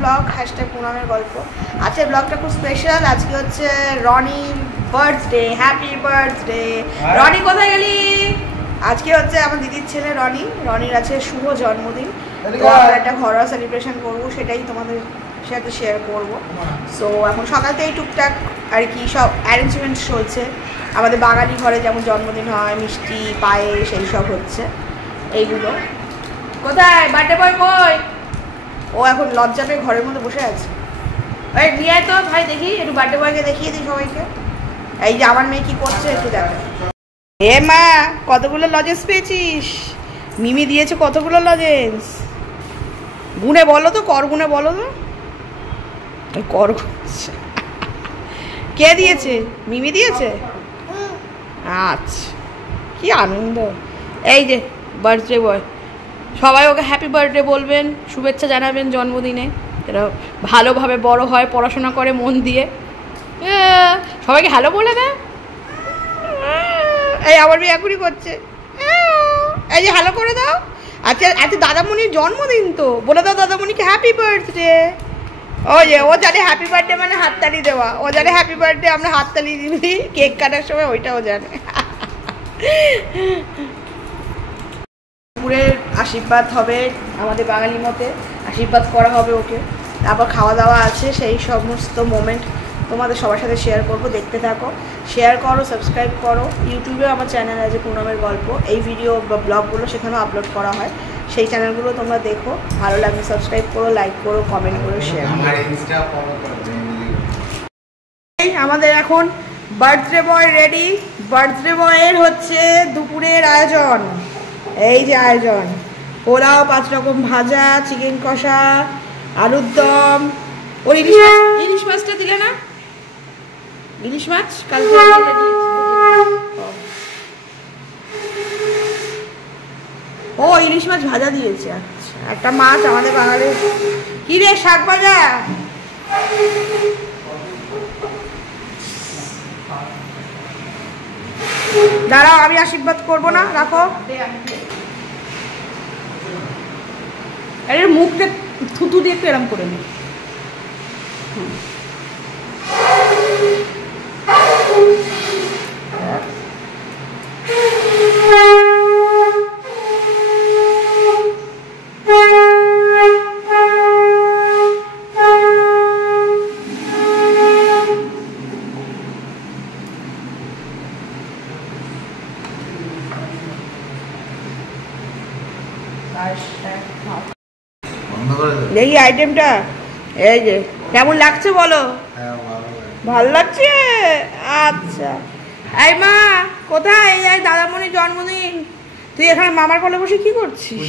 Blog #পুনামের গল্প। আজকের ব্লগটা খুব স্পেশাল। আজকে হচ্ছে রনির বার্থডে। Happy birthday Roni. কোথায় গেলি? আজকে হচ্ছে আমার দিদির ছেলে রনির আছে শুভ জন্মদিন। তো আমরা একটা ঘরোয়া সেলিব্রেশন করবো, সেটাই তোমাদের সাথে শেয়ার করবো। সো এখন সকাল থেকেই টুকটাক আর কি সব অ্যারেঞ্জমেন্ট চলছে। আমাদের বাঙালি ঘরে যেমন জন্মদিন হয়, মিষ্টি পায়েস এই সব হচ্ছে। এইগুলো কোথায় বার্থডে বয় কই? ও এখন লজ্জা পেয়ে ঘরের মধ্যে বসে আছে। এই নিয়ে আয় তো ভাই, দেখি একটু বার্থডে বয়কে দেখিয়ে দিই সবাইকে। এই যে আমার মেয়ে কি করছে একটু দেখো। এ মা, কতগুলো লজেন্স পেয়েছিস? মিমি দিয়েছে কতগুলো লজেন্স? গুনে বলো তো, কর গুনে বলো তো। কর কে দিয়েছে? মিমি দিয়েছে? আচ্ছা, কি আনন্দ। এই যে বার্থডে বয়, সবাই ওকে হ্যাপি বার্থডে বলবেন, শুভেচ্ছা জানাবেন জন্মদিনে। এটা ভালোভাবে বড় হয়, পড়াশোনা করে মন দিয়ে। সবাইকে হ্যালো বলে দেয়। এই আমার মেয়ে এখনই করছে। এই যে হ্যালো করে দাও। আচ্ছা আচ্ছা, দাদামণির জন্মদিন তো, বলে দাও দাদামণিকে হ্যাপি বার্থডে। ওই যে ও জানে হ্যাপি বার্থডে মানে হাততালি দেওয়া। ও জানে হ্যাপি বার্থডে আমরা হাততালি দিবি কেক কাটার সময়, ওইটাও জানে। পুরের আশীর্বাদ হবে আমাদের বাঙালি মতে, আশীর্বাদ করা হবে ওকে। তারপর খাওয়া দাওয়া আছে, সেই সমস্ত মোমেন্ট তোমাদের সবার সাথে শেয়ার করব। দেখতে থাকো, শেয়ার করো, সাবস্ক্রাইব করো। ইউটিউবে আমার চ্যানেল আছে পুনামের গল্প, এই ভিডিও বা ব্লগগুলো সেখানেও আপলোড করা হয়। সেই চ্যানেলগুলো তোমরা দেখো, ভালো লাগবে সাবস্ক্রাইব করো, লাইক করো, কমেন্ট করো, শেয়ার করো। আমাদের এখন বার্থডে বয় রেডি। বার্থডে বয়ের হচ্ছে দুপুরের আয়োজন। এই যে আয়োজন, পোলাও, 5 রকম ভাজা, চিকেন কষা, আলুর দম। ওর ইলিশ মাছটা দিলে না? ইলিশ মাছ কালকে ও ইলিশ মাছ ভাজা দিয়েছে। আচ্ছা, একটা মাছ আমাদের বাঙালির। কি রে, শাক ভাজা? দাঁড়াও, আমি আশীর্বাদ করবো না, রাখো। আরে মুখটা থুতু দিয়ে একটু এরম করে নি। দেখি আইটেমটা। এই যে কেমন লাগছে বলো? ভালো লাগছে। আচ্ছা, এই মা কোথায়? এই দাদামণির জন্মদিন, তুই এখানে মামার কোলে বসে কি করছিস?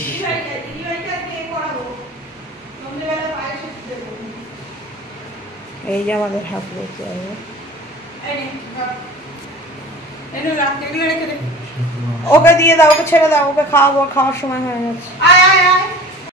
এই যে আমাদের ঠাকুর, ওকে দিয়ে দাও, ওকে ছেড়ে দাও, ওকে খাওয়াবো, খাওয়ার সময় হয়ে গেছে।